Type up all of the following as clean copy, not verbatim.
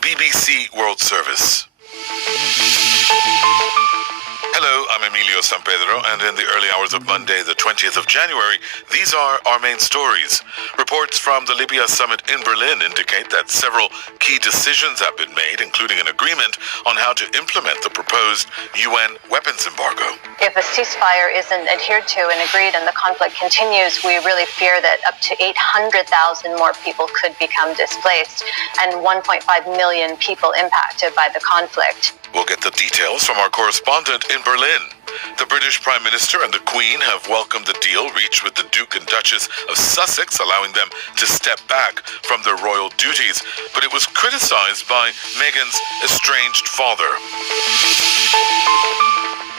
BBC World Service. Hello, I'm Emilio San Pedro, and in the early hours of Monday, the 20th of January, these are our main stories. Reports from the Libya summit in Berlin indicate that several key decisions have been made, including an agreement on how to implement the proposed UN weapons embargo. If a ceasefire isn't adhered to and agreed and the conflict continues, we really fear that up to 800,000 more people could become displaced and 1.5 million people impacted by the conflict. We'll get the details from our correspondent in Berlin. The British Prime Minister and the Queen have welcomed the deal reached with the Duke and Duchess of Sussex, allowing them to step back from their royal duties. But it was criticized by Meghan's estranged father.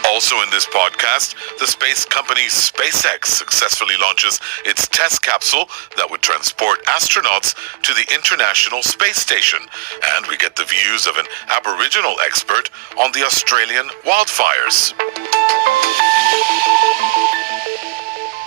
Also in this podcast, the space company SpaceX successfully launches its test capsule that would transport astronauts to the International Space Station. And we get the views of an Aboriginal expert on the Australian wildfires.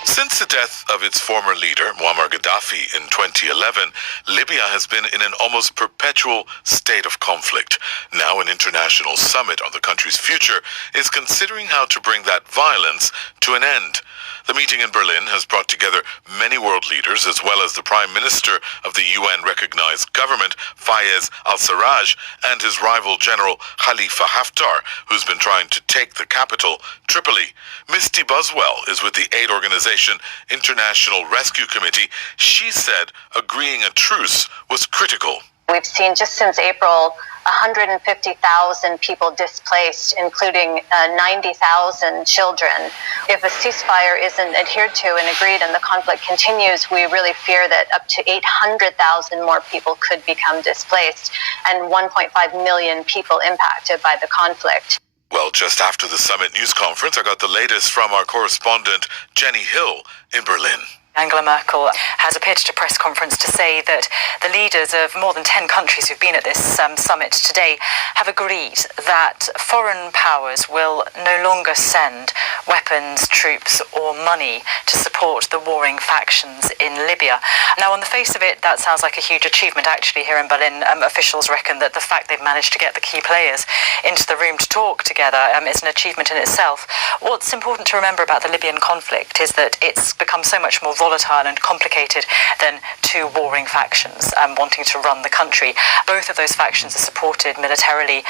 Since the death of its former leader, Muammar Gaddafi, in 2011, Libya has been in an almost perpetual state of conflict. Now an international summit on the country's future is considering how to bring that violence to an end. The meeting in Berlin has brought together many world leaders, as well as the Prime Minister of the UN-recognized government, Fayez al-Sarraj, and his rival General Khalifa Haftar, who's been trying to take the capital, Tripoli. Misty Buswell is with the aid organization International Rescue Committee. She said agreeing a truce was critical. We've seen just since April 150,000 people displaced, including 90,000 children. If a ceasefire isn't adhered to and agreed and the conflict continues, we really fear that up to 800,000 more people could become displaced and 1.5 million people impacted by the conflict. Well, just after the summit news conference, I got the latest from our correspondent, Jenny Hill, in Berlin. Angela Merkel has appeared at a press conference to say that the leaders of more than 10 countries who've been at this summit today have agreed that foreign powers will no longer send weapons, troops or money to support the warring factions in Libya. Now, on the face of it, that sounds like a huge achievement. Actually, here in Berlin, officials reckon that the fact they've managed to get the key players into the room to talk together is an achievement in itself. What's important to remember about the Libyan conflict is that it's become so much more volatile and complicated than two warring factions wanting to run the country. Both of those factions are supported militarily